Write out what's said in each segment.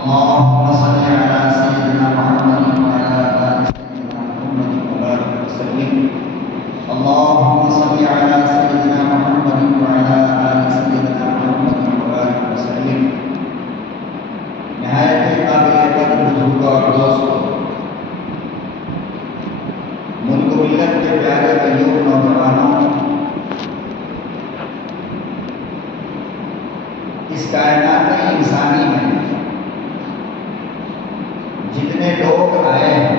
اللهم صل على سيدنا محمد وعلى آل سيدنا محمد وبارك وسلم. اللهم صل على سيدنا محمد وعلى آل سيدنا محمد وبارك وسلم. نہایت قابل قدر بزرگ اور دوستو، ملک و ملت کے پیارے بھائیوں نوجوانوں، اس کائنات انسانی میں جتنے لوگ آئے ہیں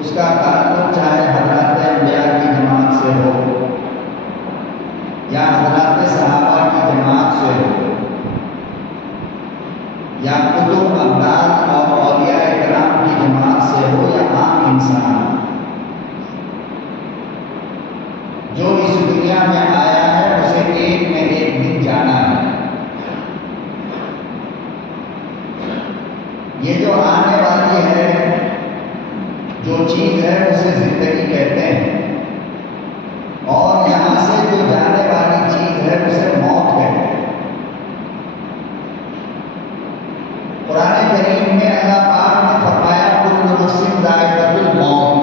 اس کا تعلق چاہے حضرات انبیاء کی جماعت سے ہو یا حضرات صحابہ کی جماعت سے ہو یا کتب ابدال اور اولیاء کرام کی جماعت سے ہو یا عام انسان، جو اس دنیا میں آیا ہے اسے ایک نہ ایک دن جانا ہے. یہ جو آنے والی ہے جو چیز ہے اسے زندگی کہتے ہیں، اور یہاں سے جو جانے والی چیز ہے اسے موت کہتے ہیں. قرآن کریم میں اللہ پاک نے فرمایا کل نفس ذائقۃ الموت،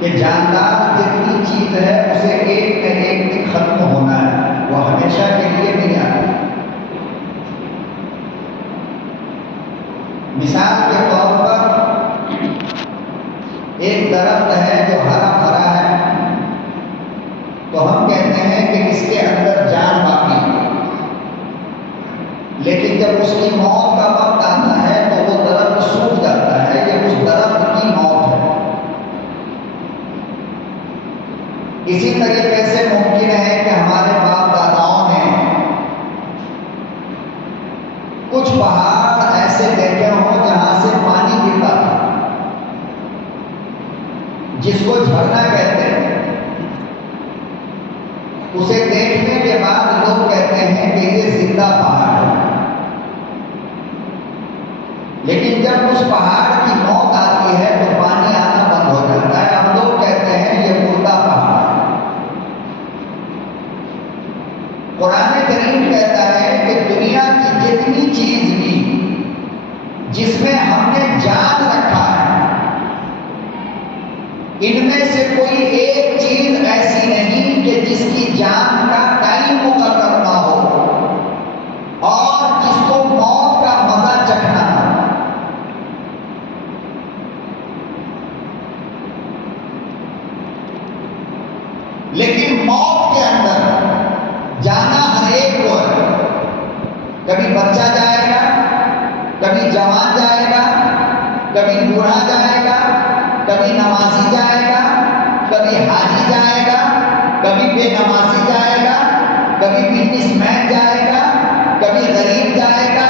کہ جاندار جتنی چیز ہے اسے ایک نہ ایک دن ختم ہونا ہے، وہ ہمیشہ کے لیے نہیں آتی. مثال کے طور پر ایک درخت ہے جو ہرا بھرا ہے تو ہم کہتے ہیں کہ اس کے اندر جان باقی ہے، لیکن جب اس کی موت کا وقت آتا ہے تو وہ درخت سوکھ جاتا ہے. یہ اس درخت کی موت ہے. اسی طریقے سے ممکن ہے کہ ہمارے باپ داداؤں نے کچھ پہاڑ ایسے دیکھے ہوں جہاں سے پانی گرتا تھا، جس کو جھرنا کہتے ہیں. اسے دیکھنے کے بعد لوگ کہتے ہیں کہ یہ زندہ پہاڑ ہے، لیکن جب اس پہاڑ کی موت آتی ہے تو پانی آنا بند ہو جاتا ہے. ہم لوگ کہتے ہیں یہ مردہ پہاڑ ہے. قرآن کریم کہتا ہے کہ دنیا کی جتنی چیز بھی جس میں ہم نے جان رکھا ہے، ان میں سے کوئی ایک چیز ایسی نہیں کہ جس کی جان کا ٹائم مقرر نہ ہو اور جس کو موت کا مزہ چکھنا ہو. لیکن موت کے اندر جانا ہر ایک کو ہے. کبھی بچہ جائے گا، کبھی جوان جائے گا، کبھی بوڑھا جائے گا، کبھی نمازی جائے گا، کبھی حاجی جائے گا، کبھی بے نمازی جائے گا، کبھی بزنس مین جائے گا، کبھی غریب جائے گا،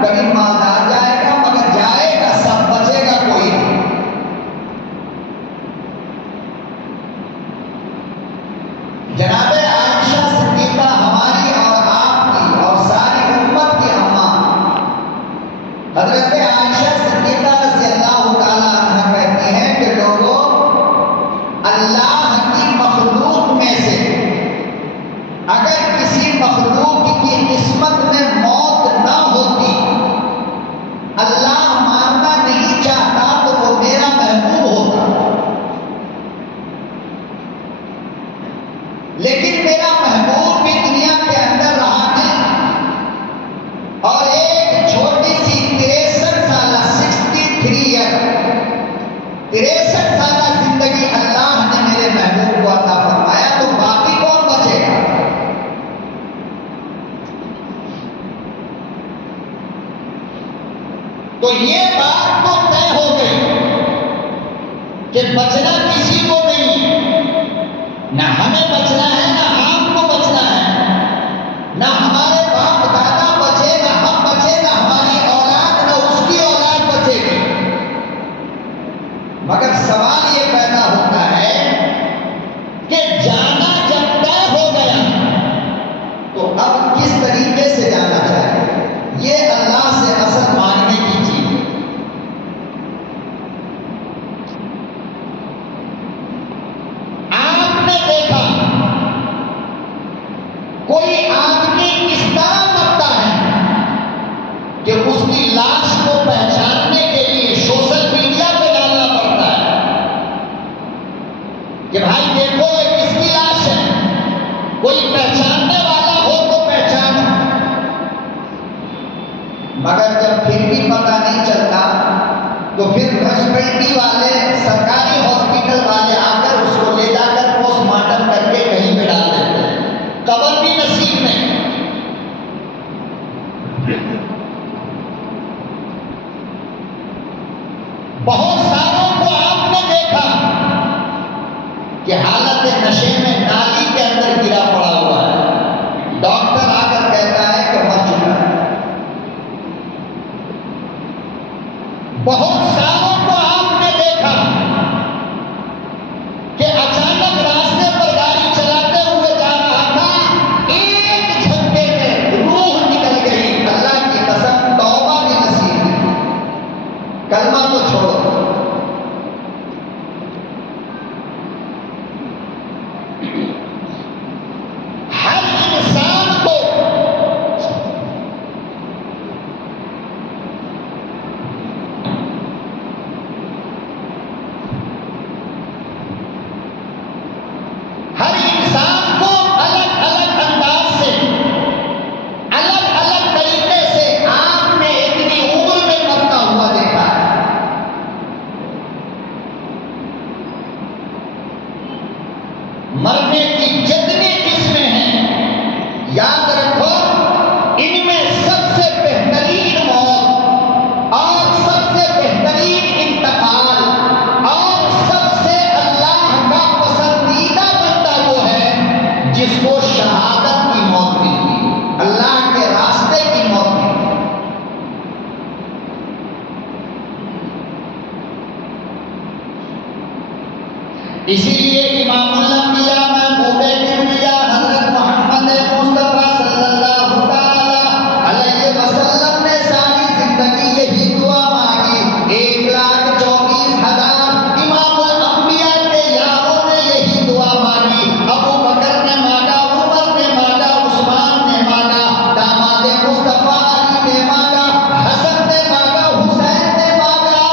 کبھی مالدار جائے گا، مگر جائے گا سب، بچے گا کوئی نہیں. جناب عائشہ صدیقہ ہماری اور آپ کی اور ساری امت کی اماں حضرت عائشہ صدیقہ رضی اللہ تعالیٰ عنہ کہتی ہیں کہ لوگوں، اللہ کی مخلوق میں سے اگر کسی مخلوق کی قسمت میں موت نہ ہوتی، اللہ مارنا نہیں چاہتا تو وہ میرا محبوب ہوتا. لیکن میرا محبوب بھی دنیا کے اندر رہا نہیں، اور ایک چھوٹی سی 63 سالہ 63 سالہ زندگی اللہ نے میرے محبوب کو عطا فرمایا، تو باقی کون بچے گا؟ تو یہ بات تو طے ہو گئی کہ بچنا کسی کو نہیں ہے. نہ ہمیں بچنا ہے، نہ آپ کو بچنا ہے، نہ ہمارے باپ دادا بچے، نہ ہم بچے، نہ ہماری اولاد، نہ اس کی اولاد بچے گی. مگر سوال یہ پیدا ہوتا ہے کہ جانا جب طے ہو گیا تو اب کس طریقے سے جانا چاہیے؟ یہ اللہ سے اصل مانگنے کی چیز ہے. آپ نے دیکھا مگر جب پھر بھی پتہ نہیں چلتا تو پھر میونسپلٹی والے سرکاری ہاسپٹل والے آ کر اس کو لے جا کر پوسٹ مارٹم کر کے کہیں پہ ڈال دیتے ہیں، قبر بھی نصیب نہیں۔ بہت ساروں کو آپ نے دیکھا کہ حالت نشے میں نالی کے اندر گرا پڑا ہوا ہے، ڈاکٹر آ کر کہتا ہے کہ مر چکا ہے۔ بہت ساروں کو آپ نے دیکھا کہ اچانک راستے پر گاڑی چلاتے ہوئے جا رہا تھا، ایک جھٹکے میں روح نکل گئی۔ اللہ کی قسم توبہ بھی نصیب نہیں، کلمہ تو چھوڑو۔ ہر انسان کو الگ الگ انداز سے، الگ الگ طریقے سے آپ نے اتنی عمر میں مرتا ہوا دیکھا ہے۔ مرنے کی جتنی قسمیں ہیں، یاد رکھو ان میں سب سے بہترین موت اور سب سے بہترین انتقال اور سب سے اللہ کا پسندیدہ بندہ وہ ہے جس کو شہادت کی موت ملتی، اللہ کے راستے کی موت ملتی۔ اسی لیے امام الانبیاء محبوب کبریا حضرت محمد مصطفیٰ صلی اللہ تعالی علیہ وسلم نے ساری زندگی یہی دعا مانگی۔ 1,24,000 امام الانبیاء کے یاروں نے یہی دعا مانگی۔ ابو بکر نے مانگا، عمر نے مانگا، عثمان نے مانگا، داماد مصطفیٰ علی نے مانگا، حسن نے مانگا، حسین نے مانگا،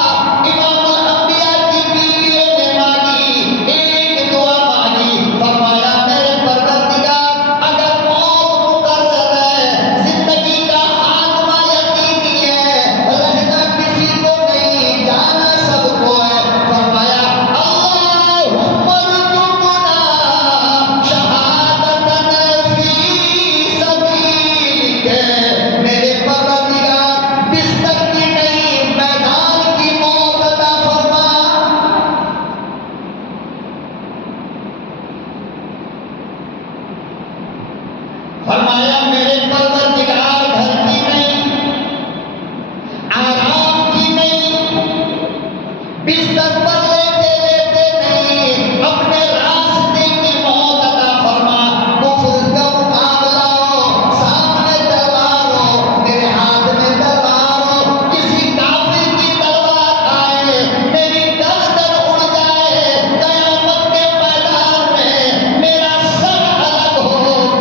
امام الانبیاء کی بیویوں نے مانگی، ایک دعا مانگی، فرمایا میرے پروردگار اگر موت مقرر ہے، زندگی کا خاتمہ یقینی ہے، رہنا کسی کو نہیں، جانا سب کو ہے، فرمایا اللہم ارزقنا شہادتن فی سبیلک، میرے پروردگار بستر کی نہیں میدان کی موت عطا فرما۔ فرمایا میرے پروردگار گھر کی نہیں، آرام کی نہیں، بستر پر لیتے لیتے نہیں، اپنے راستے کی موت عطا فرما۔ کفر کا مقابلہ ہو، سامنے تلوار ہو، میرے ہاتھ میں تلوار ہو، کسی کافر کی تلوار آئے، میری گردن اڑ جائے، قیامت کے میدان میں میرا سر الگ ہو،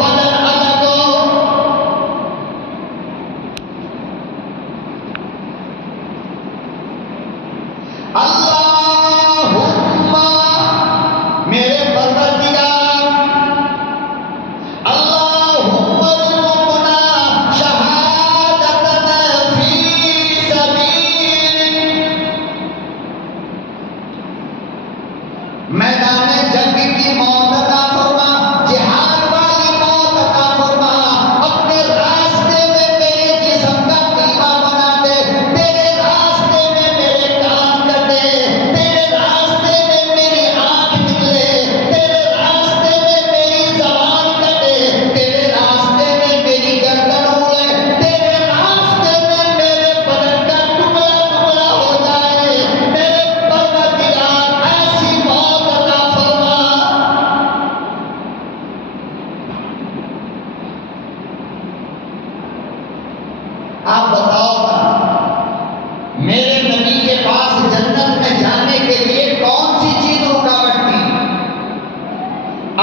بدن الگ ہو۔ اللہم میرے پروردگار اللہم ارزقنا شہادتن فی سبیلک، میدان جنگ کی موت عطا فرما، جہاد والی موت عطا فرما، اپنے راستے میں میرے جسم کا قیمہ بنا دے، تیرے راستے میں میرے کان کٹے، تیرے راستے میں میری آنکھ نکلے، تیرے راستے میں میری زبان کٹے، تیرے راستے میں میری گردن اڑے، تیرے راستے میں میرے بدن کا ٹکڑا ٹکڑا ہو جائے، میرے پروردگار ایسی موت عطا فرما۔ آپ بتاؤ نا، میرے نبی کے پاس جنت میں جانے کے لیے کون سی چیز رکاوٹ تھی؟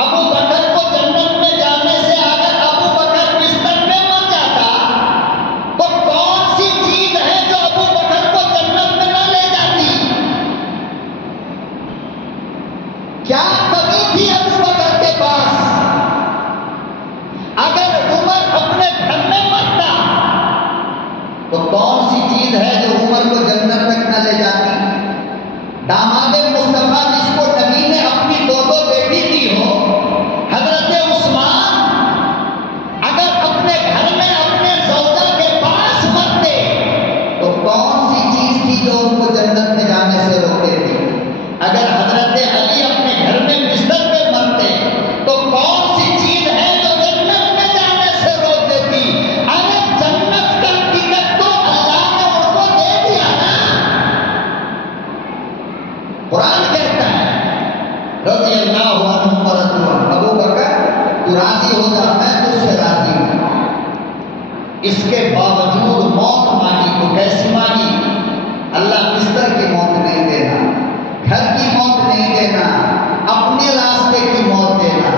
ابو بکر کو جنت میں جانے سے اگر ابو بکر بستر میں مر جاتا تو کون سی چیز ہے جو ابو بکر کو جنت میں نہ لے جاتی؟ کیا کمی تھی ابو بکر کے پاس؟ اگر عمر اپنے گھر میں مرتا تو کون چیز ہے جو عمر کو جنت تک نہ لے جاتی؟ داماد مصطفیٰ جس کو نبی نے اپنی دو بیٹی دی ہو، حضرت عثمان اگر اپنے گھر میں اپنے زوجہ کے پاس مرتے تو کون سی چیز تھی جو ان کو جنت میں جانے سے روکتے تھی؟ اگر حضرت علی اپنے گھر میں بستر پہ مرتے تو کون سی چیز ہے جو جنت میں جانے سے روک دیتی؟ ارے جنت کا ٹکٹ تو اللہ نے ان کو دے دیا نا۔ قرآن کہتا ہے رضی اللہ عنہ ورضوا عنہ، ابو بکر تو راضی ہو جا، میں تجھ سے راضی ہوں۔ اس کے باوجود موت مانگی تو کیسی مانگی؟ اللہ بستر کی موت نہیں دینا، گھر کی موت نہیں دینا، اپنے راستے کی موت دینا۔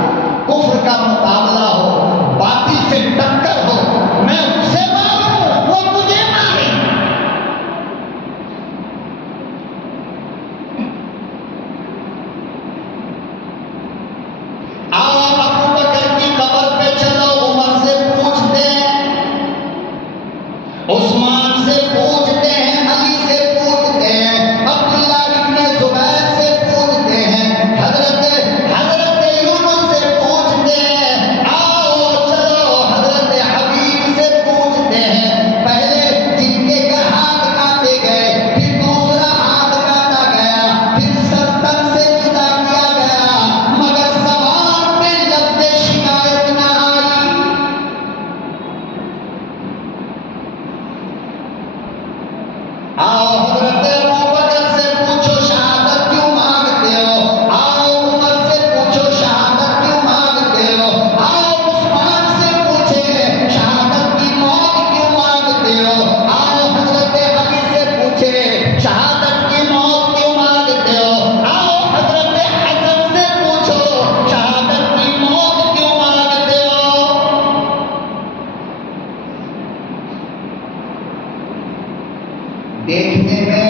کفر کا مقابلہ ہو، باطل سے ٹکر ہو، میں ان سے ماروں وہ مجھے مارے۔ آؤ ابو بکر کی قبر پہ چلو، عمر سے پوچھتے ہیں، عثمان سے پوچھتے ہیں، علی سے پوچھتے ہیں، عبداللہ ابن زبیر سے پوچھتے ہیں، حضرت یونس سے پوچھتے ہیں، آؤ چلو حضرت حبیب سے پوچھتے ہیں۔ پہلے جن کے گھر ہاتھ کاٹے گئے، پھر دوسرا ہاتھ کاٹا گیا، پھر سر تن سے جدا کیا گیا، مگر زبان پہ لفظ شکایت نہ آئی۔ آؤ حضرت ابوبکر سے پوچھو شہادت کیوں مانگتے ہو، آؤ عمر سے پوچھو شہادت کیوں مانگتے ہو، آؤ عثمان سے پوچھے شہادت کی موت کیوں مانگتے ہو، آؤ حضرت علی سے پوچھے شہادت کی موت کیوں مانگتے ہو، آؤ حضرت حسن سے پوچھو شہادت کی موت کیوں مانگتے ہو۔ دیکھنے میں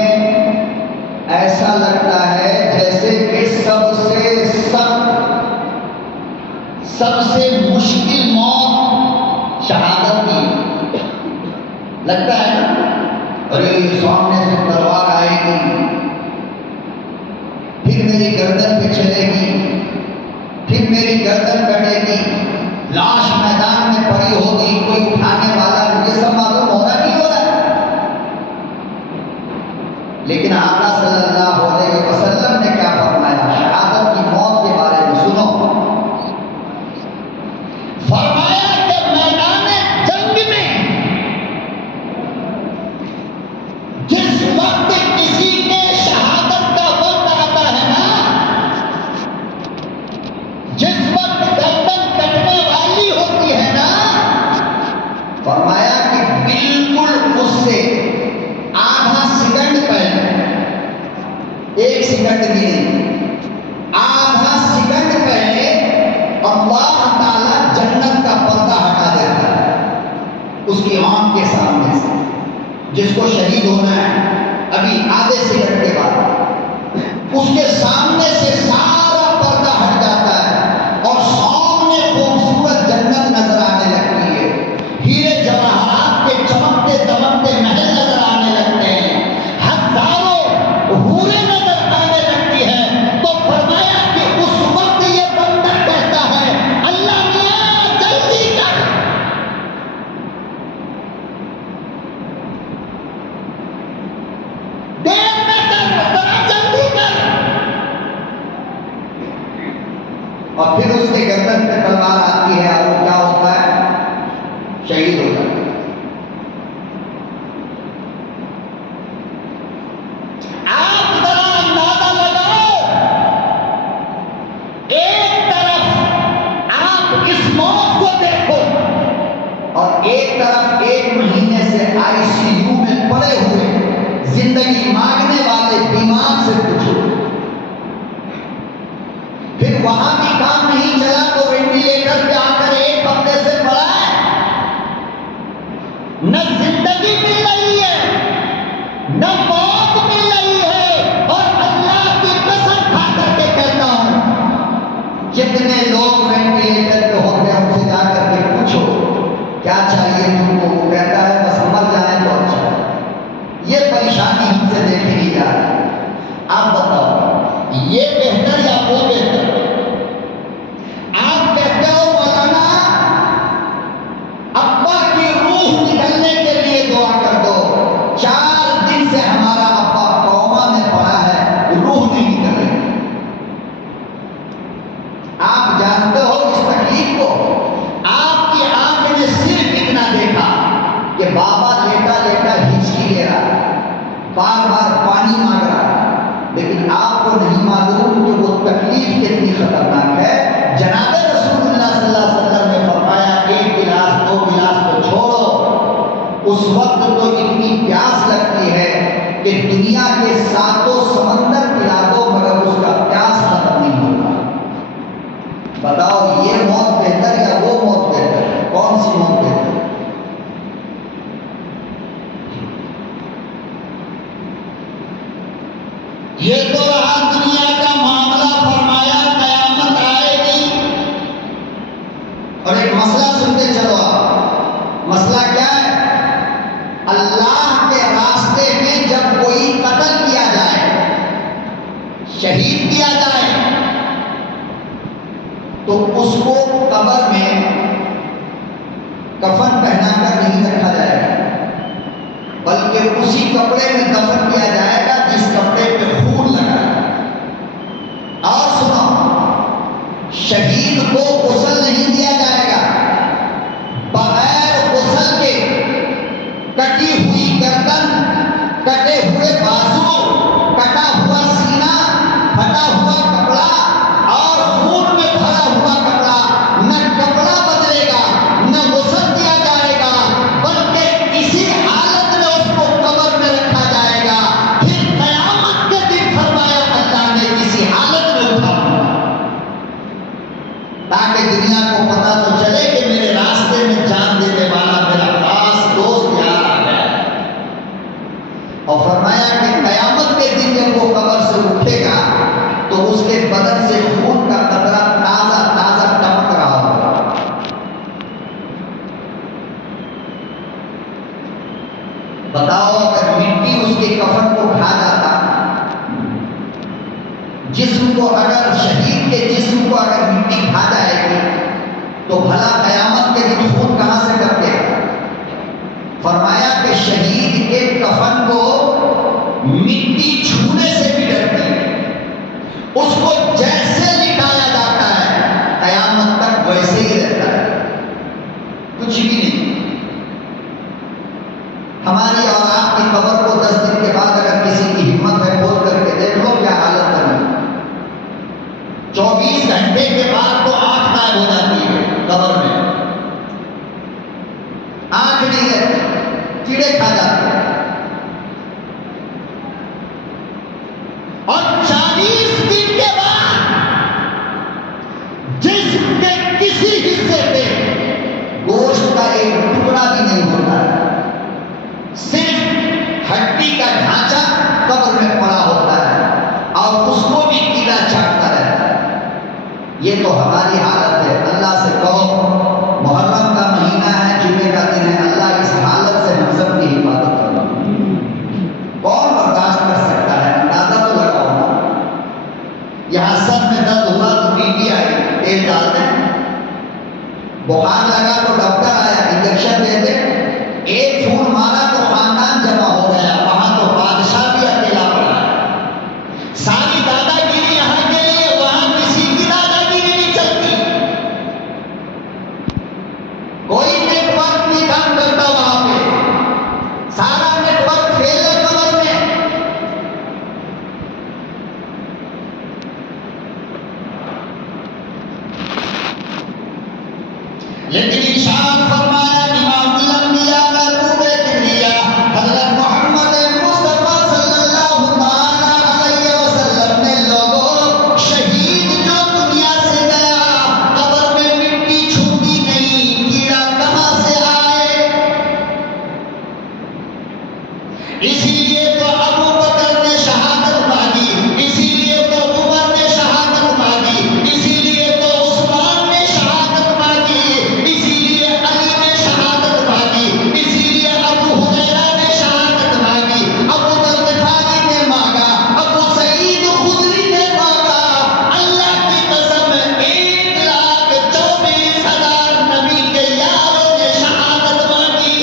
ایسا لگتا ہے جیسے کہ سب سے سخت، سب سے مشکل موت شہادت کی لگتا ہے نا۔ اور یہ سامنے سے تلوار آئے گی، پھر میری گردن پہ چلے گی، پھر میری گردن کٹے گی، لاش میدان میں پڑی ہوگی، کوئی اٹھانے والا، یہ سب معلوم ہو رہا نہیں ہو رہا ہے؟ لیکن آقا صلی اللہ علیہ وسلم نے کیا فرمایا شہادت کی موت کے بارے میں؟ سنو، فرمایا کہ میدان جنگ میں جس وقت کسی کے شہادت کا وقت آتا ہے نا، جس وقت گردن کٹنے والی ہوتی ہے نا، فرمایا کہ بالکل اس سے آدھا سیکنڈ پہلے، ایک سیکنڈ بھی نہیں، آدھا سیکنڈ پہلے اللہ تعالیٰ جنت کا پردہ ہٹا دیتا ہے اس کی آنکھ کے سامنے سے۔ جس کو شہید ہونا ہے ابھی آدھے سیکنڈ کے بعد اس کے سامنے سے سارا پردہ ہٹ جاتا ہے اور سامنے خوبصورت جنت نظر آنے لگتی ہے، ہیرے جواہرات کے چمکتے دمکتے محل نظر آنے لگتے ہیں، ہزاروں حوریں نظر آنے لگتی ہیں۔ تو فرمایا کہ اس وقت یہ بندہ کہتا ہے اللہ میاں جلدی کر، دیر نہ کر، ذرا جلدی کر۔ اور پھر اس کے گردن پہ تلوار آتی ہے اور وہ کیا ہوتا ہے؟ شہید ہو جاتا ہے۔ آپ ذرا اندازہ لگاؤ، ایک طرف آپ اس موت کو دیکھو اور ایک طرف 1 مہینے سے ICU میں پڑے ہوئے زندگی مانگنے والے بیمار سے پوچھو، پھر وہاں بھی کام نہیں چلا تو وینٹیلیٹر پہ آ کر 1 ہفتے سے پڑا ہے، نہ زندگی مل رہی ہے نہ موت مل رہی ہے۔ اور اللہ کی قسم کھا کر کے کہتا ہوں جتنے لوگ وینٹیلیٹر پہ ہوتے ہیں ان سے جا کر کے پوچھو کیا چاہیے تم کو، وہ کہتا ہے بس مر جائیں تو اچھا ہے۔ اس وقت تو اتنی پیاس لگتی ہے کہ دنیا کے ساتوں سمندر پلا دو مگر اس کا پیاس ختم نہیں ہوتا۔ بتاؤ یہ موت بہتر یا وہ موت بہتر ہے؟ کون سی موت بہتر ہے؟ یہ تو رہا دنیا کا معاملہ، فرمایا قیامت آئے گی۔ اور ایک مسئلہ سنتے چلو آپ، مسئلہ کیا ہے؟ اللہ کے راستے میں جب کوئی قتل کیا جائے، شہید کیا جائے، تو اس کو قبر میں کفن پہنا کر نہیں رکھا جائے گا، بلکہ اسی کپڑے میں دفن کیا جائے گا جس کپڑے پہ خون لگا ہے۔ اور سنو، شہید کو غسل نہیں دیا جائے گا، بغیر غسل کے کٹی ہوئی گردن، کٹے ہوئے بازو، کٹا ہوا سینہ، پھٹا ہوا کپڑا اور خون میں بھرا ہوا کپڑا، نہ کپڑا بدلے گا نہ غسل دیا جائے گا، بلکہ اسی حالت میں اس کو قبر میں رکھا جائے گا۔ پھر قیامت کے دن فرمایا اللہ نے اسی حالت میں اٹھاؤں گا، تاکہ دنیا کو پتہ تو چلے کہ میرے راستے میں جان دینے والا میرا خاص دوست یار آ گیا ہے۔ اور فرمایا کہ قیامت کے دن جب وہ قبر سے اٹھے گا تو اس کے بدن سے خون کا قطرہ تازہ تازہ ٹپک رہا ہوگا۔ بتاؤ اگر مٹی اس کے کفن کو کھا جاتا، جسم کو اگر شہید کے جسم کو اگر مٹی کھا جائے گی تو بھلا قیامت کے دن خون کہاں سے ٹپکے گا؟ فرمایا کہ شہید کے کفن کو مٹی چھونے سے بھی ڈرتی ہے، اس کو جیسے لٹایا جاتا ہے قیامت تک ویسے ہی رہتا ہے، کچھ بھی نہیں۔ ہماری اور آپ کی قبر کو 10 دن کے بعد اگر کسی کی ہمت ہے کھول کر کے دیکھ لو کیا حالت بنی۔ 24 گھنٹے کے بعد تو آنکھ غائب ہو جاتی ہے قبر میں، آنکھ نہیں رہتی، کیڑے کھا جاتے ہیں۔ اور 40 دن کے بعد جسم کے کسی حصے پہ گوشت کا ایک ٹکڑا بھی نہیں ہوتا ہے، صرف ہڈی کا ڈھانچہ قبر میں پڑا ہوتا ہے اور اس کو بھی کیڑا چاٹتا رہتا ہے۔ یہ تو ہماری حالت ہے۔ اللہ سے کہو محرم کا مہینہ ہے، جمعے کا دن ہے، اللہ اس حالت سے ہم سب کی حفاظت کرنا۔ کون برداشت کر سکتا ہے؟ اندازہ تو لگاؤ نا۔ یہاں سب میں درد ہوا تو بی پی آئی، تیل ڈالتے ہیں، بخار لگا تو ڈاکٹر آیا، انجیکشن دیتے، ایک پھول مارا تو خاندان جمع ہو گیا، وہاں تو بادشاہ بھی اکیلا پڑا ہے۔ ساری دادا گیری یہاں کے لیے، وہاں کسی کی دادا گیری نہیں چلتی، کوئی نیٹ ورک نہیں کام کرتا وہاں پہ، سارا نیٹ ورک فیل ہے قبر میں۔ لیکن ارشاد فرمایا امام الانبیاء محبوب کبریا حضرت محمد مصطفیٰ صلی اللہ تعالی علیہ وسلم نے لوگوں، شہید جو دنیا سے گیا قبر میں مٹی چھوٹی نہیں، کیڑا کہاں سے آئے؟ اسی لیے تو ابو بکر نے شہادت مانگی، اسی لیے تو عمر نے شہادت مانگی، اسی لیے تو عثمان نے شہادت مانگی، اسی لیے علی نے شہادت مانگی، اسی لیے ابو ہریرہ نے شہادت مانگی، ابو ذر غفاری نے مانگا، ابو سعید خدری نے مانگا۔ اللہ کی قسم 1,24,000 نبی کے یاروں نے شہادت مانگی۔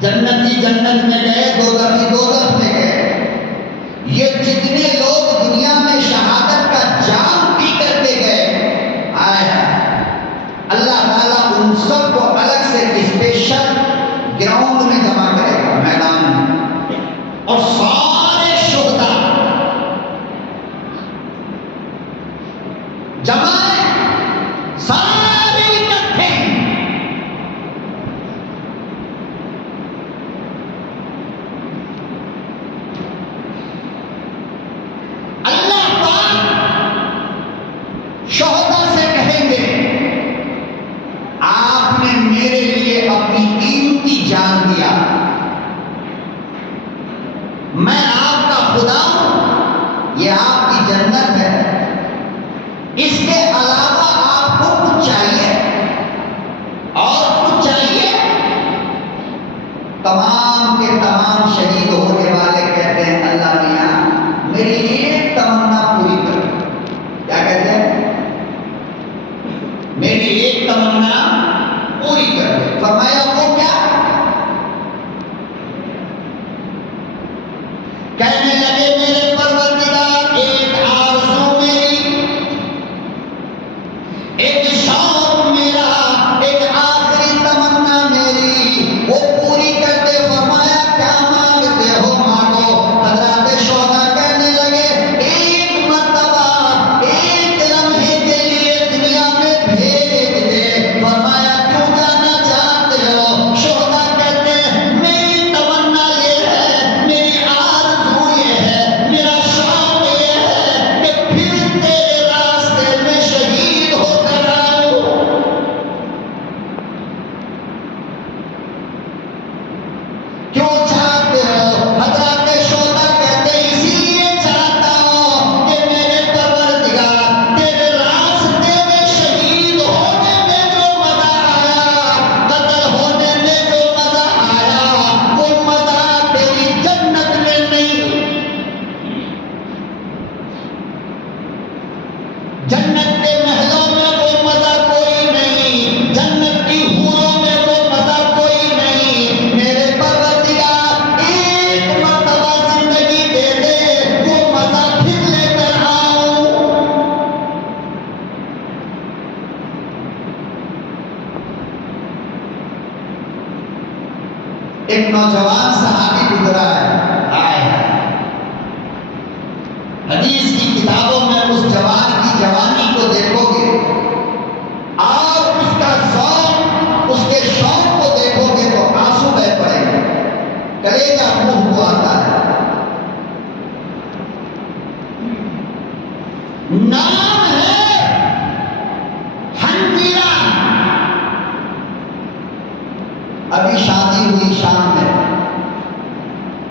جنتی جنت میں گئے، دوزخی دوزخ میں گئے۔ یہ جتنے لوگ دنیا میں شہادت کا جام پی کر کے گئے، آیا اللہ تعالیٰ ان سب کو الگ سے اسپیشل گراؤنڈ میں جمع کرے گا، میدان میں، اور سارے شہداء جمع ہیں، سارے اکٹھے۔ اللہ پاک شہداء سے کہیں گے آپ نے میرے لیے اپنی قیمتی جان دیا، میں آپ کا خدا ہوں، یہ آپ کی جنت ہے، اس کے علاوہ آپ کو کچھ چاہیے اور کچھ چاہیے؟ تمام کے تمام شہید ہونے والے کہتے ہیں اللہ میاں میری ایک تمنا پوری کر۔ کیا کہتے ہیں؟ میری ایک تمنا پوری کر دے۔ فرمایا وہ کیا؟ کہنے لگے میرے پروردگار ایک آرزو میری، ایک شوق میرا، ایک آخری تمنا میری، وہ پوری کر دے۔ فرمایا کیا مانگتے ہو مانگو۔ حضرات شہداء کہنے لگے ایک مرتبہ ایک لمحے کے لیے دنیا میں بھیج دے۔ فرمایا کیوں جانا چاہتے ہو؟ شہداء کہتے ہیں میری تمنا یہ ہے، میری آرزو یہ ہے، میرا شوق یہ ہے کہ پھر تیرے راستے میں شہید ہو کر آؤں۔ کیوں چاہتے ہو؟ حضرات شہداء کہتے ہیں اسی لیے چاہتا ہوں کہ میرے پروردگار تیرے راستے میں شہید ہونے میں جو مزہ آیا، قتل ہونے میں جو مزہ آیا، وہ مزہ تیری جنت میں نہیں۔ جنت کے محلوں میں وہ مزہ کوئی نہیں، جنت کی حوروں میں وہ مزہ کوئی نہیں۔ میرے پروردگار ایک مرتبہ زندگی دے دے، وہ مزہ پھر لے کر آؤں۔ ایک نوجوان صحابی گزرا ہے، آئے حدیث کی کتابوں میں اس جوان کی جوانی کو دیکھو گے اور اس کا ذوق، اس کے شوق کو دیکھو گے تو آنسو بہہ پڑیں گے، کلیجہ منہ کو آتا ہے۔ نام ہے حنظلہ، ابھی شادی ہوئی شام میں،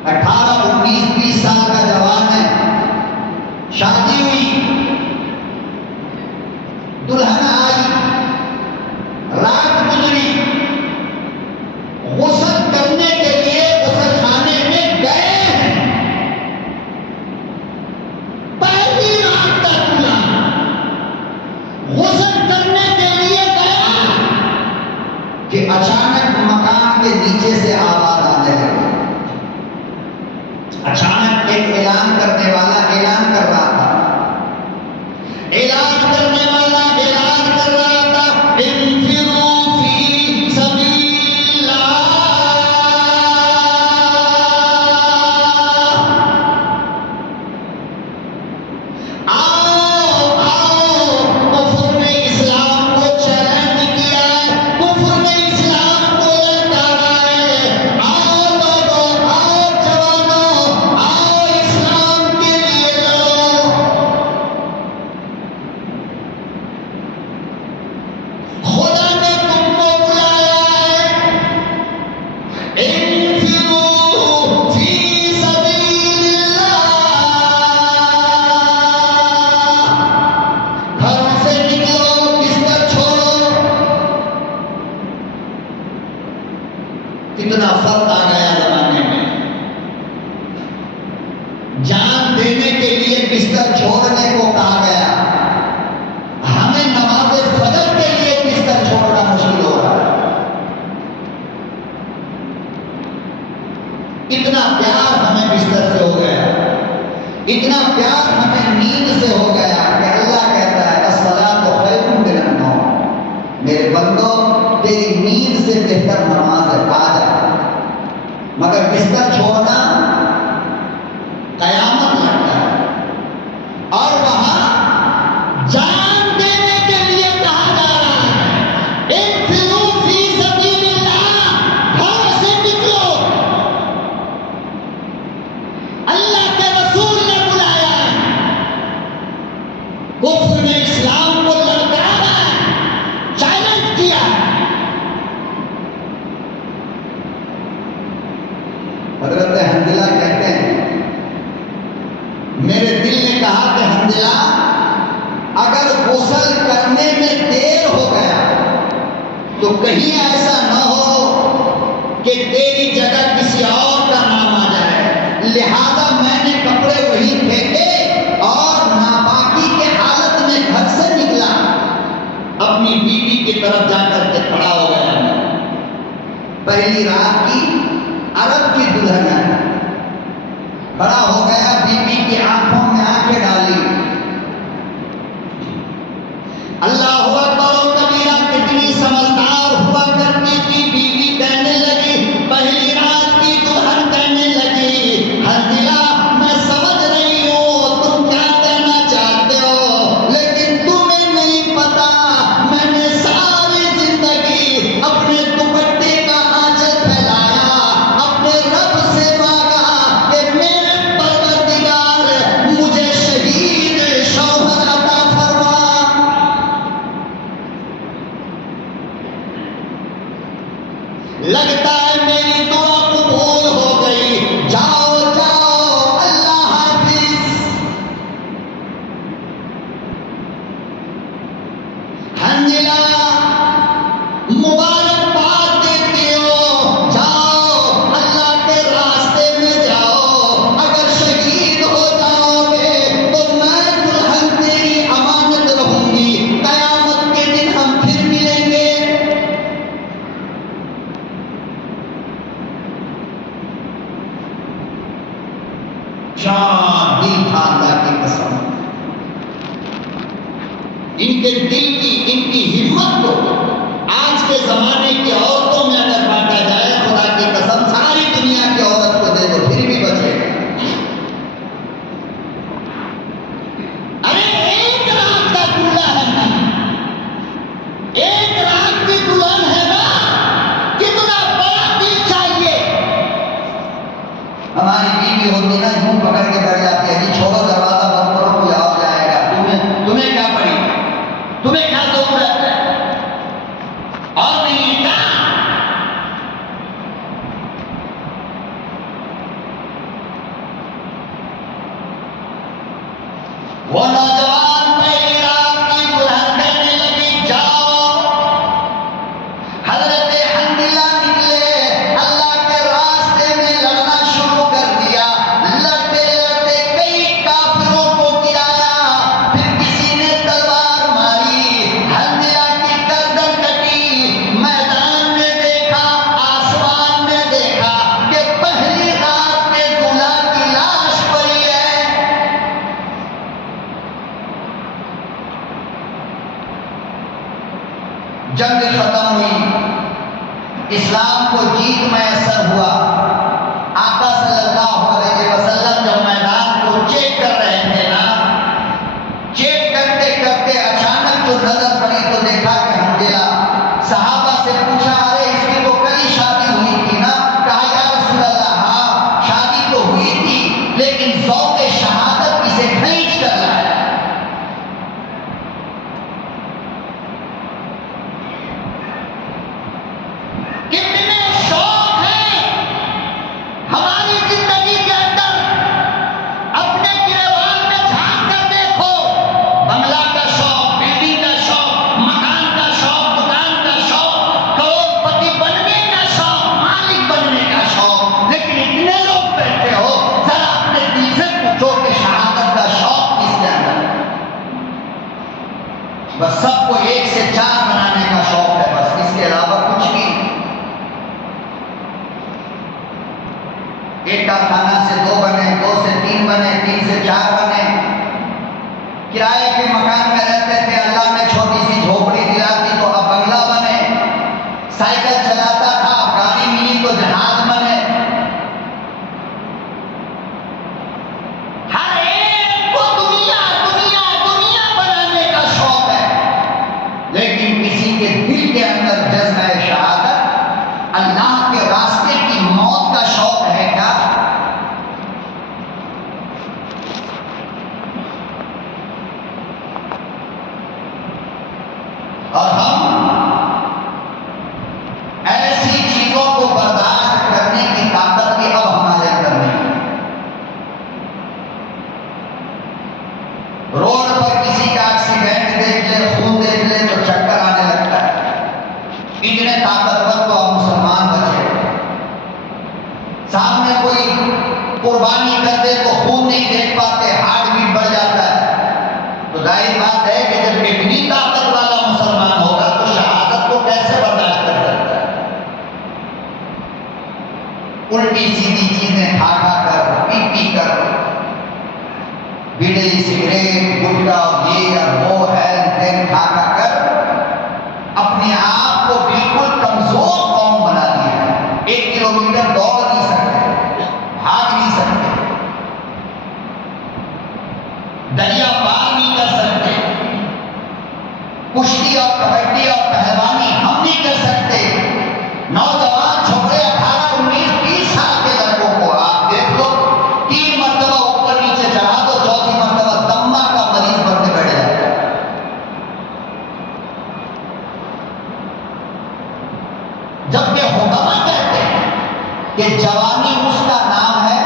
18 19 20 سال کا جوان ہے، شادی ہوئی، دلہن آئی، رات گزری، غسل کرنے کے لیے غسل خانے میں گئے ہیں، پہلی رات کا دلہا غسل کرنے کے لیے گیا کہ اچانک مکان کے نیچے سے آواز آنے لگی۔ اچانک ایک اعلان کرنے والا اعلان کر رہا تھا، اعلان کرنے والا اعلان کر رہا تھا انفروا فی سبیل اللہ، آؤ آؤ، کفر نے اسلام کو چیلنج کیا ہے، کفر نے اسلام کو للکارا ہے، آؤ لوگوں، آؤ جوانوں، آؤ اسلام کے لیے لڑو۔ خدا نے تم کو بلایا ہے، انفروا فی سبیل اللہ، گھروں سے نکلو، بستر چھوڑو۔ کتنا فرق آ گیا زمانے میں، جان دینے کے لیے بستر چھوڑنے کو کہا گیا، ہمیں نماز فجر کے لیے بستر چھوڑنا مشکل ہو رہا ہے۔ اتنا پیار ہمیں بستر سے ہو گیا، اتنا پیار ہمیں نیند سے ہو گیا کہ اللہ کہتا ہے الصلاۃ خیر من النوم، میرے بندو تیری نیند سے بہتر نماز ہے، آ جا۔ مگر بستر چھوڑنا قیامت لگتا ہے، اور وہاں جان دینے کے لیے کہا جا رہا ہے انفروا فی سبیل اللہ، گھر سے نکلو، اللہ کے رسول نے بلایا ہے، کفر نے اسلام کو للکارا ہے، چیلنج کیا ہے۔ حضرت حنظلہ کہتے ہیں میرے دل نے کہا کہ حنظلہ اگر غسل کرنے میں دیر ہو گیا تو کہیں ایسا نہ ہو کہ تیری جگہ کسی اور کا نام آ جائے، لہذا میں نے کپڑے وہی پھینکے اور ناپاکی کے حالت میں گھر سے نکلا، اپنی بیوی کی طرف جا کر کے کھڑا ہو گیا۔ پہلی رات کی عرب کی دلہن ہے، کھڑا ہو گیا، بیوی کی آنکھوں میں آنکھیں ڈالی، اللہ اکبر و کبیرہ، کتنی سمجھدار ہوا کرتی تھی بیوی، کہنے لگی، پہلی رات کی دلہن کہنے لگی حنظلہ میں سمجھ رہی ہوں تم کیا کہنا چاہتے ہو، لیکن تمہیں نہیں پتا میں نے ساری زندگی اپنے دوپٹے کا آنچل پھیلایا، اپنے رب سے مانگا کہ میرے پروردگار مجھے شہید شوہر عطا فرما۔ لگتا ہے میری دعا قبول ہو گئی، جاؤ جاؤ اللہ حافظ۔ حنظلہ مبارکباد دیتی ہو، جاؤ اللہ کے راستے میں جاؤ، اگر شہید ہو جاؤ گے تو میں دلہن تیری امانت رہوں گی، قیامت کے دن ہم پھر ملیں گے۔ کیا دل تھا اللہ کی قسم، ان کے دل کی، ان کی ہمت کو آج کے زمانے کی عورتوں میں اگر بانٹا جائے، خدا کی قسم ساری دنیا کی عورت کو دے دو پھر بھی بچے گا۔ ارے ایک رات کا دلہا ہے نا، ایک رات کی دلہن ہے نا، کتنا بڑا دل چاہیے۔ ہماری بیوی ہوتی نا یوں پکڑ کے بیٹھ جاتی ہے، جی چھوڑو دروازہ بند کرو کوئی آ جائے گا، تمہیں کیا پڑی، تمہیں کیا ضرورت ہے، اور نہیں ہے کیا؟ وہ نوجوان پہلی رات کی دلہن کہنے لگی جاؤ، حضرت حنظلہ نکلے، اللہ کے راستے میں لڑنا شروع کر دیا، لڑتے لڑتے کئی کافروں کو گرایا، پھر کسی نے تلوار ماری، حنظلہ کی گردن کٹی، میدان میں دیکھا، آسمان میں دیکھا کہ پہلی رات کے دلہا کی لاش پڑی ہے۔ جنگ ختم ہوئی، اسلام کو جیت میسر ہوا، آقا صلی اللہ علیہ وسلم جب میدان کو چیک کر رہے تھے نا، چیک کرتے کرتے اچانک جو نظر پڑی تو دیکھا کہ حنظلہ، صحابہ سے پوچھا ارے اس کی تو کل شادی ہوئی تھی نا، کہا یا رسول اللہ ہاں شادی تو ہوئی تھی لیکن ذوق شہادت اسے کھینچ کر لایا۔ کتنے شوق ہیں ہماری ایک کارخانہ سے 2 بنے، 2 سے 3 بنے، 3 سے 4 بنے، کرائے کے مکان میں رہتے تھے، اللہ نے چھوٹی سی جھوپڑی دلا دی تو اب بنگلہ بنے، سائیکل چلاتا تھا اب گاڑی ملی تو جہاز بنے، ہر ایک کو دنیا دنیا دنیا بنانے کا شوق ہے، لیکن کسی کے دل کے اندر جذبہ شہادت، اللہ کے راستے کی موت کا شوق ہے کیا؟ اور ہم ایسی چیزوں کو برداشت کرنے کی طاقت بھی اب ہمارے اندر نہیں ہے۔ روڈ پر کسی کا ایکسیڈنٹ دیکھ لے، خون دیکھ لے تو چکر آنے لگتا ہے، اتنے طاقتور تو اب مسلمان بچے، سامنے کوئی قربانی کر دے تو خون نہیں دیکھ پاتے، ہارٹ بیٹ بڑھ جاتا ہے، تو ظاہر بات ہے کہ جب اتنی طاقت والا مسلمان ہوگا تو شہادت کو کیسے برداشت کر سکتا ہے؟ الٹی سیدھی چیزیں کھا کھا کر، پی پی کر، بیڑی سگریٹ گٹکا یہ اور وہ ہے کھا کھا کر اپنے آپ کو بالکل کمزور قوم بنا دیا ہے۔ 1 کلومیٹر دوڑ نہیں سکتے، بھاگ نہیں سکتے، دریا پار نہیں کر سکتے، کشتی اور کبڈی اور پہلوانی ہم نہیں کر سکتے۔ نوجوان چھوڑے 18 19 20 سال کے لڑکوں کو آپ دیکھ لو، 3 مرتبہ اوپر نیچے چڑھا دو، 4تھی مرتبہ دمہ کا مریض بن کے بیٹھ جاتا ہے۔ جبکہ حکما کہتے ہیں کہ جوانی اس کا نام ہے،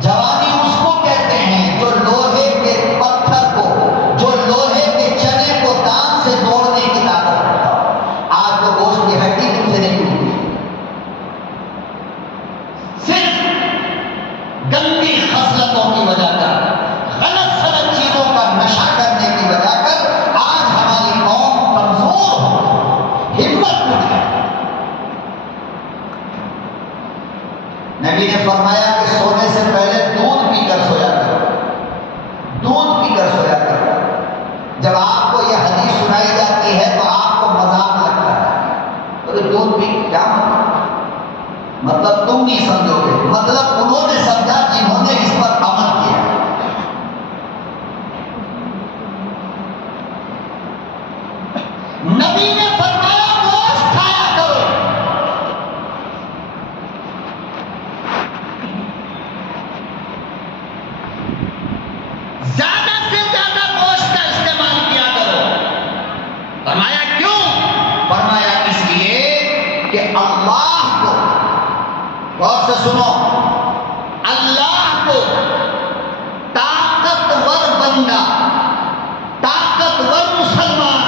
جوانی اس کو کہتے ہیں جو لوہے کے پتھر کو، جو لوہے کے چنے کو دان سے توڑنے کی طاقت رکھتا ہو۔ آج تو گوشت کی ہڈی تم سے نہیں ٹوٹتی، صرف گندی خصلتوں کی وجہ کر، غلط سلط چیزوں کا نشہ کرنے کی وجہ کر آج ہماری قوم کمزور ہو، ہمت ٹوٹ گئی۔ نبی نے فرمایا کہ سونے سے پہلے دودھ پی کر سویا کرو، دودھ پی کر سویا کرو۔ جب آپ کو یہ حدیث سنائی جاتی ہے تو آپ کو مذاق لگتا ہے، تو دودھ پی کیا مطلب تم نہیں سمجھو گے، مطلب انہوں نے سمجھا جنہوں نے اس پر عمل کیا۔ نبی نے فرمایا گوشت کھایا کرو، زیادہ سے زیادہ گوشت کا استعمال کیا کرو۔ فرمایا کیوں؟ فرمایا اس لیے کہ اللہ کو، غور سے سنو، اللہ کو طاقتور بندہ، طاقتور مسلمان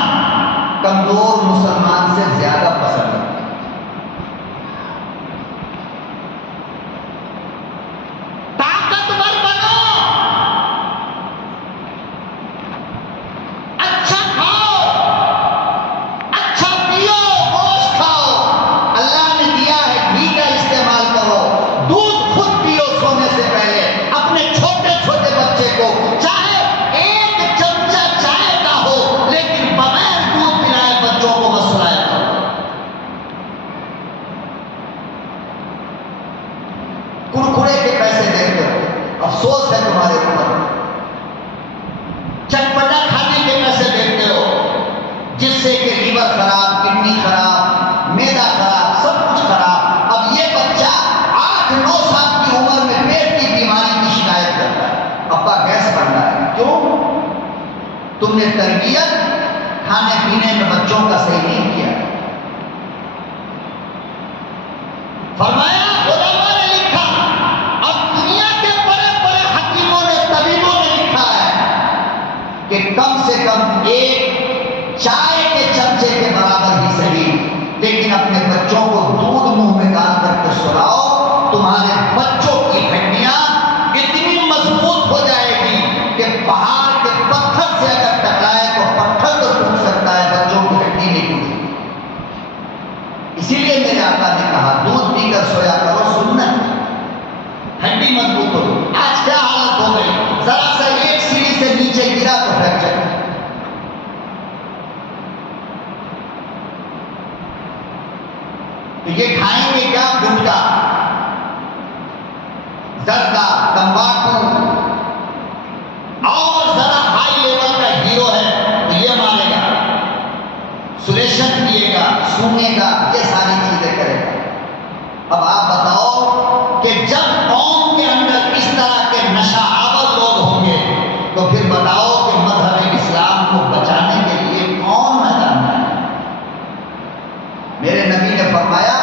کمزور مسلمان سے زیادہ پسند ہے۔ طاقتور بنو، اچھا کھاؤ، اچھا پیو، گوشت کھاؤ، اللہ نے دیا ہے گھی کا استعمال کرو، دودھ خود پیو سونے سے پہلے، اپنے چھوٹے چھوٹے بچے کو چاہے 1 چمچہ چائے کا ہو لیکن بغیر دودھ پلائے بچوں کو مت سلایا کرو۔ کرکرے کے پیسے دیتے ہو، افسوس ہے تمہارے اوپر، چٹپٹا کھانے کے پیسے دیتے ہو جس سے کہ لیور خراب، کڈنی خراب، معدہ خراب، سب کچھ خراب۔ اب یہ بچہ 8-9 سال کی عمر میں پیٹ کی بیماری کی شکایت کرتا ہے، ابا گیس بن رہا ہے، کیوں؟ تم نے تربیت کھانے پینے میں بچوں کا صحیح نہیں کیا۔ فرمایا علماء نے لکھا، اب دنیا کے بڑے بڑے حکیموں نے، طبیبوں نے لکھا ہے کہ کم سے کم 1 چائے کے چمچے کے برابر ہی صحیح، لیکن اپنے بچوں کو دودھ منہ میں ڈال کر کے سلاؤ، تمہارے بچوں کی ہڈیاں اتنی مضبوط ہو جائے گی کہ پہاڑ کے پتھر سے اگر ٹکرائے تو پتھر تو ٹوٹ سکتا ہے، بچوں کی ہڈی نہیں ٹوٹتی۔ اسی لیے میرے آقا نے کہا دودھ پی کر سویا کرو، سنت تو یہ کھائیں گے کیا؟ گٹکا، زردہ، تمباکو، اور ذرا ہائی لیول کا ہیرو ہے تو یہ مارے گا، سلیشن پیے گا، سونے گا، یہ ساری چیزیں کرے گا۔ اب آپ بتاؤ کہ جب قوم کے اندر اس طرح کے نشہ آور لوگ ہوں گے تو پھر بتاؤ کہ مذہب اسلام کو بچانے کے لیے کون میدان میں ہے؟ میرے نبی نے فرمایا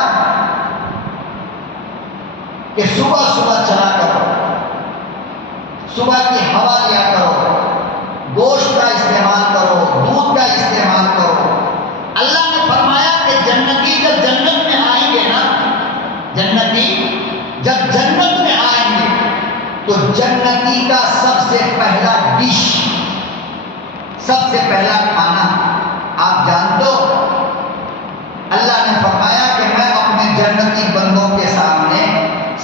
کہ صبح صبح چلا کرو، صبح کی ہوا لیا کرو، گوشت کا استعمال کرو، دودھ کا استعمال کرو۔ اللہ نے فرمایا کہ جنتی جب جنت میں آئیں گے نا، جنتی جب جنت میں آئیں گے تو جنتی کا سب سے پہلا ڈش، سب سے پہلا کھانا آپ جان دو، اللہ نے فرمایا کہ میں اپنے جنتی بندوں کے سامنے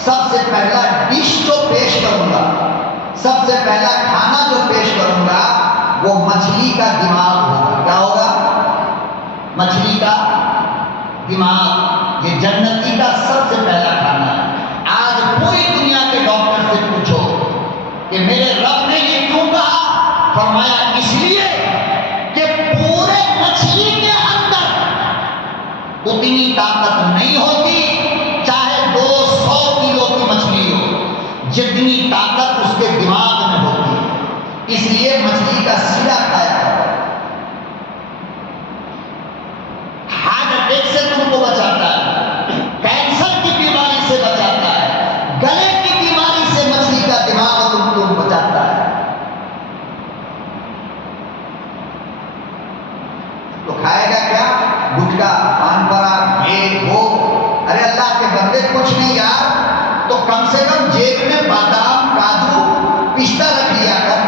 سب سے پہلا ڈش جو پیش کروں گا، سب سے پہلا کھانا جو پیش کروں گا وہ مچھلی کا دماغ ہوگا۔ کیا ہوگا؟ مچھلی کا دماغ، یہ جنتی کا سب سے پہلا کھانا ہے۔ آج پوری دنیا کے ڈاکٹر سے پوچھو کہ میرے رب نے یہ کیوں کہا؟ فرمایا اس لیے کہ پورے مچھلی کے اندر اتنی طاقت نہیں ہوتی، چاہے 200 کلو کی مچھلی ہو، جتنی طاقت اس کے دماغ میں ہوتی ہے، اس لیے مچھلی کا سیدھا کھایا کرو۔ ہارٹ اٹیک سے تم کو بچاتا ہے، کینسر کی بیماری سے بچاتا ہے، گلے کی بیماری سے مچھلی کا دماغ تم کو بچاتا ہے۔ تو کھائے گا کیا؟ گٹکا، پان پراگ، یہ وہ۔ ارے اللہ کے بندے کچھ نہیں یار، تو کم سے کم جیب میں بادام، کاجو، پستہ رکھ لیا کر،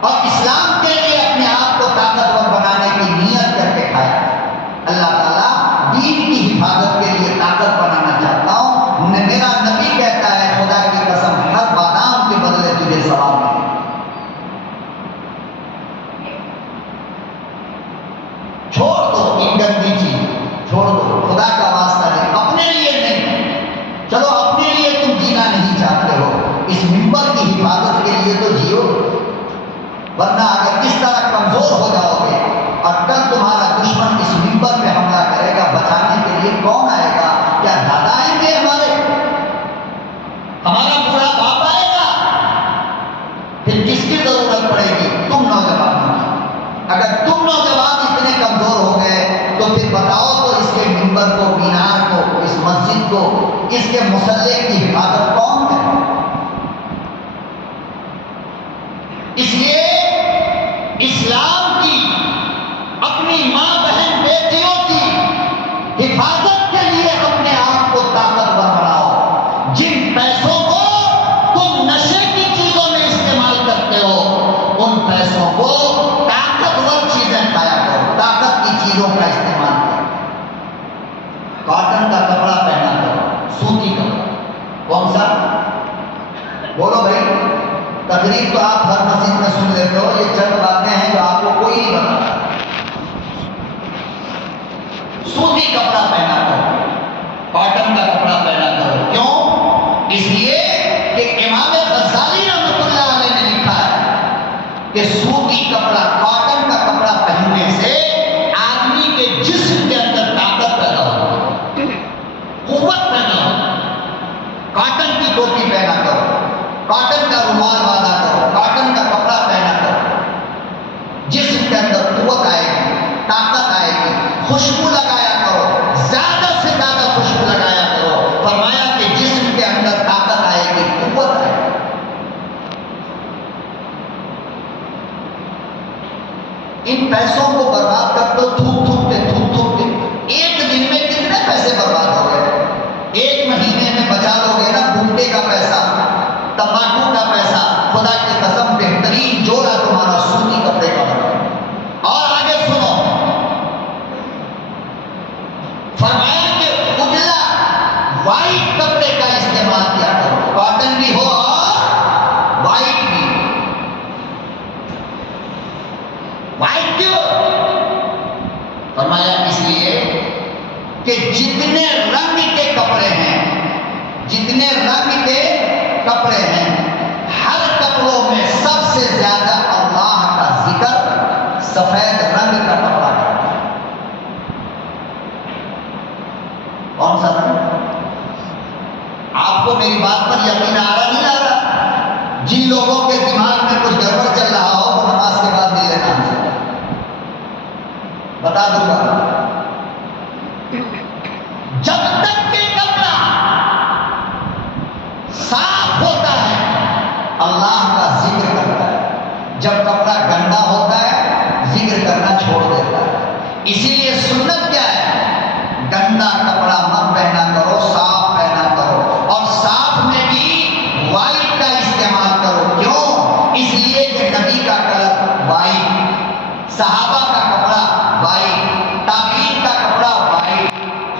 اور اسلام کے لیے اپنے آپ کو طاقتور بنانے کی نیت کر کے کھایا۔ اللہ تعالیٰ دین کی حفاظت کے لیے طاقت بنانا چاہتا ہوں۔ میرا نبی کہتا ہے خدا کی قسم ہر بادام کے بدلے تجھے ثواب ملے۔ چھوڑ دو ان گندی چیز، چھوڑ دو، خدا کا واسطہ نہیں، اپنے لیے نہیں۔ چلو اپنے لیے تم جینا نہیں چاہتے ہو، اس ممبر کی حفاظت کے لیے تو جیو، ورنہ اگر اس طرح کمزور ہو جاؤ گے اور کل تمہارا دشمن اس ممبر پہ حملہ کرے گا، بچانے کے لیے کون آئے گا؟ کیا دادا آئیں گے ہمارے؟ ہمارا بوڑھا باپ آئے گا؟ پھر کس کی ضرورت پڑے گی؟ تم نوجوانوں کی۔ اگر تم نوجوان اتنے کمزور ہو گئے تو پھر بتاؤ تو اس کے ممبر کو، مینار کو، اس مسجد کو، اس کے مصلی کی حفاظت کون ہے؟ اس لیے اسلام کی، اپنی ماں بہن بیٹیوں کی حفاظت کے لیے اپنے آپ کو طاقتور بناؤ۔ جن پیسوں کو تم نشے کی چیزوں میں استعمال کرتے ہو، ان پیسوں کو طاقتور چیزیں کھایا کرو، طاقت کی چیزوں کا استعمال کرو۔ کاٹن کا کپڑا پہنا کرو، سوتی کپڑا۔ کون سا؟ بولو بھائی، تقریر تو آپ ہر مسجد میں سن لیتے ہو، یہ چند باتیں ہیں جو آپ کو کوئی نہیں بتاتا۔ سوتی کپڑا پہنا کرو، کاٹن کا کپڑا پہنا کرو۔ کیوں؟ اس لیے کہ امام غزالی رحمۃ اللہ علیہ نے لکھا ہے کہ سوتی کپڑا، کاٹن کا کپڑا پہننے سے آدمی کے جسم کے اندر طاقت پیدا ہوتی ہے، قوت پیدا ہوتی ہے۔ کاٹن کی ٹوپی پہنا کرو، کاٹن کا رومال باندھا کرو، کاٹن کا کپڑا پہنا کرو، جسم کے اندر قوت آئے گی، طاقت آئے گی۔ خوشبو لگایا کرو، زیادہ سے زیادہ خوشبو لگایا کہ جتنے رنگ کے کپڑے ہیں، جتنے رنگ کے کپڑے ہیں، ہر کپڑوں میں سب سے زیادہ اللہ کا ذکر سفید رنگ کا کپڑا کرتا ہے۔ کون سا رنگ؟ آپ کو میری بات پر یقین آ رہا نہیں آ رہا؟ جن لوگوں کے دماغ میں کچھ گڑبڑ چل رہا ہو وہ نماز کے بعد مل لینا ہم سے بتا دوں گا۔ جب تک کہ کپڑا صاف ہوتا ہے اللہ کا ذکر کرتا ہے، جب کپڑا گندا ہوتا ہے ذکر کرنا چھوڑ دیتا ہے۔ اسی لیے سنت کیا ہے؟ گندا کپڑا مت پہنا کرو، صاف پہنا کرو، اور صاف میں بھی وائٹ کا استعمال کرو۔ کیوں؟ اس لیے کہ نبی کا کلر وائٹ، صحابہ کا کپڑا وائٹ، تابعین کا کپڑا وائٹ،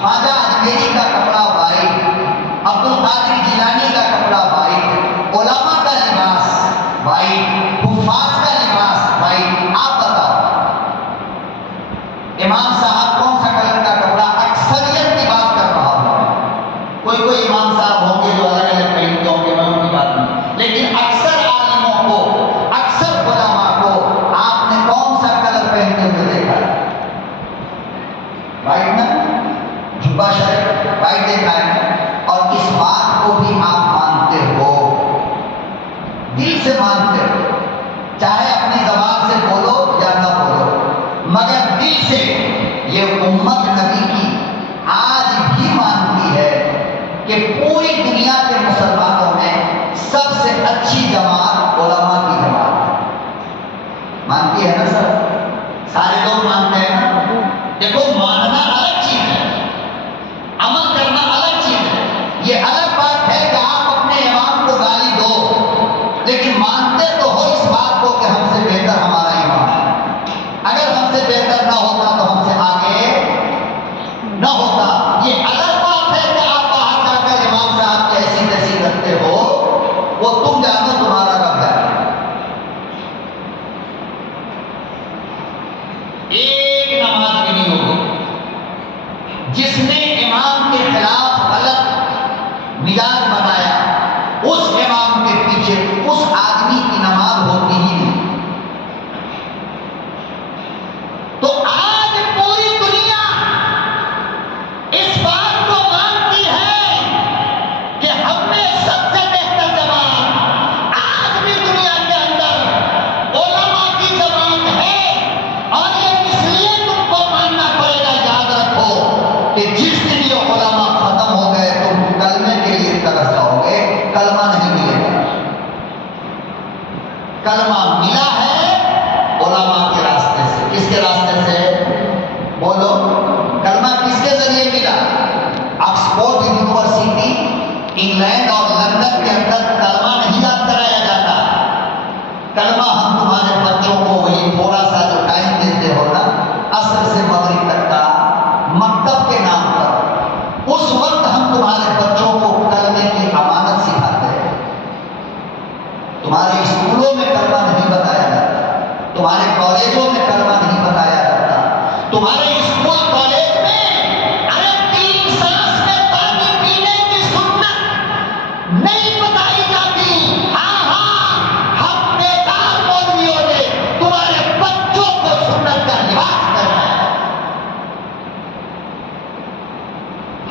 خواجہ اجمیری کا کپڑا وائٹ، عبد القادر جیلانی کا کپڑا وائٹ، علماء کا لباس وائٹ، حفاظ کا لباس وائٹ۔ آپ بتاؤ امام صاحب کون سا کلر کا کپڑا؟ اکثریت کی بات کر رہا ہوں، کوئی امام صاحب ہوں گے جو الگ الگ پہنتے ہوں گے، میں ان کی بات نہیں، لیکن اکثر عالموں کو، اکثر علماء کو آپ نے کون سا کلر پہنتے ہوئے دیکھا؟ وائٹ نا، جبہ شرط وائٹ دیکھا ہے، اور اس بات کو بھی آپ مانتے ہو، دل سے مانتے ہو، چاہے اپنی زبان سے بولو یا نہ بولو، مگر دل سے یہ امت نبی کی آج بھی مانتی ہے کہ پوری دنیا کے مسلمانوں میں سب سے اچھی جماعت علماء کی جماعت ہے۔ مانتی ہے نا سر؟ سارے لوگ مانتے ہیں نا؟ دیکھو ماننا الگ چیز ہے، عمل کرنا الگ چیز ہے۔ یہ الگ بات ہے کہ آپ اپنے امام کو گالی دو، لیکن مانتے تو ہو اس بات کو کہ ہم سے بہتر ہمارا امام ہے۔ اگر ہم سے بہتر نہ ہوتا تو ہم سے آگے نہ ہوتا۔ یہ الگ بات ہے کہ آپ باہر جا کر امام صاحب کی ایسی تیسی کرتے ہو، وہ تم جانو، تمہارا رب جانے۔ ایک نماز بھی نہیں ہوگی جس نے امام کے خلاف غلط مزاج بنایا، اس امام کے پیچھے اس آدمی کی نماز ہوتی ہی نہیں۔ تو آج پوری دنیا اس بات کو مانتی ہے کہ ہم میں سب سے بہتر جماعت آج بھی دنیا کے اندر علماء کی جماعت ہے، اور یہ اس لیے تم کو ماننا پڑے گا۔ یاد رکھو کہ جس دن یہ علماء ختم ہو گئے تم کلمے کے لیے ترس جاؤ گے، کلمہ نہیں ملے گا۔ کلمہ ملا ہے علماء کے راستے سے۔ کس کے راستے سے؟ بولو، کلمہ کس کے ذریعے ملا؟ آکسفورڈ یونیورسٹی انگلینڈ اور لندن کے اندر کلمہ نہیں یاد کرایا جاتا۔ کلمہ ہم تمہارے بچوں کو وہی تھوڑا سا جو ٹائم دیتے ہو نا، عصر سے مغرب تک کا مکتب کے نام پر، اس وقت ہم تمہارے بچوں کو کلمے کی امانت سکھاتے ہیں۔ تمہارے اسکولوں میں کلمہ نہیں بتایا جاتا، تمہارے کالجوں میں کلمہ نہیں بتایا جاتا، تمہارے اسکول کالج میں ارے 3 سانس میں پانی پینے کی سنت نہیں بتائی جاتی۔ ہاں ہم بیکار مولویوں نے تمہارے بچوں کو سنت کا لباس پہنایا ہے۔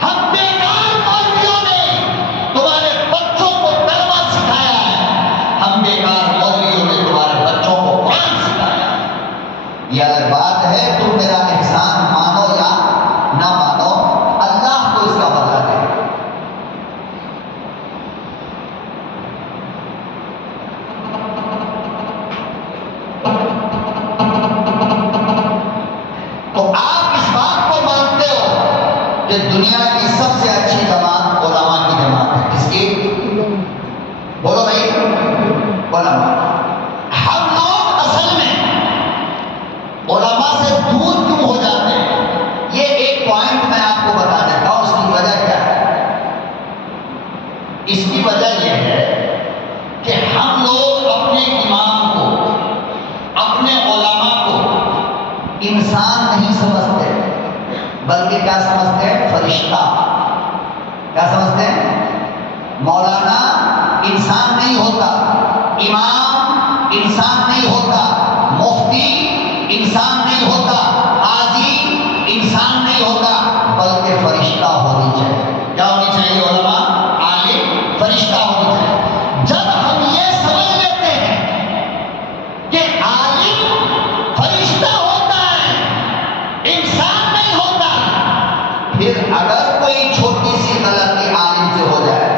ہم بیکار مولویوں نے تمہارے بچوں کو کلمہ سکھایا ہے۔ ہم بیکار مولویوں نے تمہارے بچوں کو قرآن سکھایا ہے۔ یہ الگ بات ہے، تم میرا احسان مانو یا نہ مانو، اللہ کو اس کا بدلہ دے۔ تو آپ اس بات کو مانتے ہو کہ دنیا کی سب سے اچھی جماعت علماء کی جماعت ہے۔ کس کی؟ بولو بھائی، علماء۔ ہم لوگ اصل میں علماء سے دور کیوں ہو جاتے ہیں؟ یہ ایک پوائنٹ میں آپ کو بتا دیتا ہوں، اس کی وجہ کیا ہے؟ اس کی وجہ یہ ہے کہ ہم لوگ اپنے امام کو، اپنے علماء کو انسان نہیں سمجھتے، بلکہ کیا سمجھتے ہیں؟ فرشتہ. کیا سمجھتے ہیں؟ مولانا انسان نہیں ہوتا، امام انسان نہیں ہوتا، مفتی انسان نہیں ہوتا، قاضی انسان نہیں ہوتا، بلکہ فرشتہ ہونی چاہیے. کیا ہونی چاہیے علماء؟ عالم فرشتہ ہونی چاہیے. جب ہم یہ سمجھ لیتے ہیں کہ عالم فرشتہ ہوتا ہے، انسان نہیں ہوتا، پھر اگر کوئی چھوٹی سی غلطی عالم سے ہو جائے،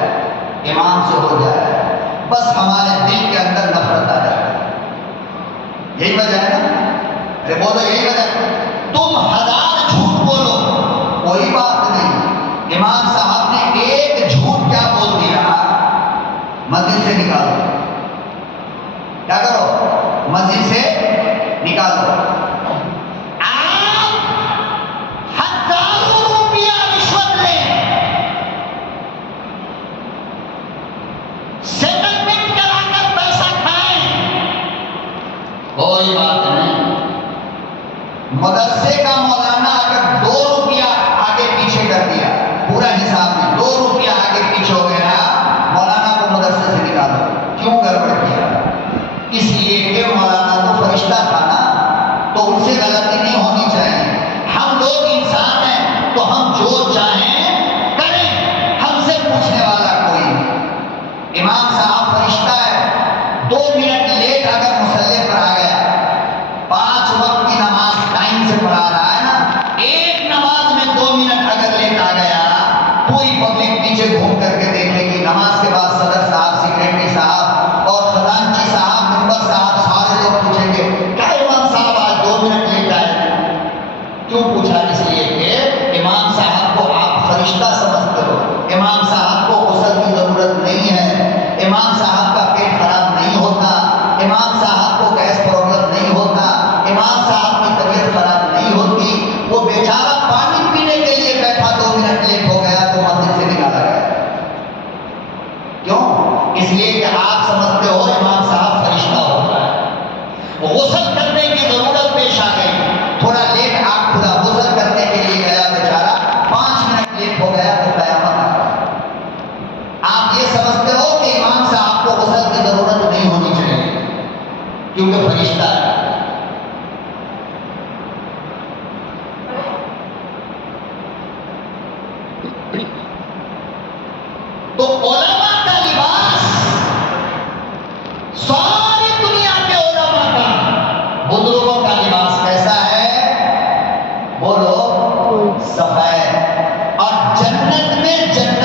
امام سے ہو جائے، بس ہمارے دل کے اندر نفرت آ جائے. یہی وجہ ہے نا؟ ارے بولو یہی وجہ ہے. تم 1000 جھوٹ بولو کوئی بات نہیں، امام صاحب نے ایک جھوٹ کیا بول دیا، مسجد سے نکالو. کیا کرو؟ مسجد سے نکالو. آپ ہزاروں روپیہ رشوت لیں، سیٹلمنٹ کرا کر پیسہ کھائیں، کوئی بات نہیں. مدرسے کا مولانا اگر 2 روپیہ آگے پیچھے کر دیا، پورا حساب میں 2 روپیہ آگے پیچھے ہو گیا، مولانا کو مدرسے سے نکالو. کیوں گڑبڑ کیا؟ اس لیے کہ مولانا تو فرشتہ تھا نا، تو ان سے غلطی نہیں ہونی چاہیے. ہم لوگ انسان ہیں تو ہم جو چاہیں کریں، ہم سے پوچھنے والا کوئی نہیں. امام صاحب فرشتہ ہے، 2 منٹ لیٹ اگر مصلی پر آ گیا، 5 وقت کی نماز ٹائم سے پڑھا رہا ہے نا، ایک نماز میں 2 منٹ اگر لیٹ آ گیا، پوری پبلک پیچھے گھوم کر کے دیکھے گی. نماز کے بعد صدر صاحب، سیکریٹری صاحب اور خزانچی صاحب، ممبر صاحب، سارے لوگ پوچھیں گے کیا امام صاحب آج 2 منٹ لیٹ آئے؟ کیوں پوچھا؟ اس لیے کہ امام صاحب کو آپ فرشتہ سمجھتے ہو. امام صاحب کو غسل کی ضرورت نہیں ہے، امام صاحب کا پیٹ خراب نہیں ہوتا، امام صاحب کو گیس پرابلم نہیں ہوتا، امام صاحب کی طبیعت خراب نہیں ہوتی. وہ بیچارہ پانی پینے کے لیے بیٹھا، 2 منٹ لیٹ ہو گیا تو مسجد سے نکالا گیا. کیوں؟ اس لیے کہ آپ سمجھتے ہو امام صاحب فرشتہ ہوتا ہے. غسل کرنے کی ضرورت پیش آ گئی، تھوڑا لیٹ آپ خدا غسل کرنے کے لیے گیا، بیچارہ 5 منٹ لیٹ ہو گیا تو قیامت آ گئی. آپ یہ سمجھتے ہو کہ امام صاحب کو غسل کی ضرورت نہیں ہونی چاہیے کیونکہ فرشتہ ہے.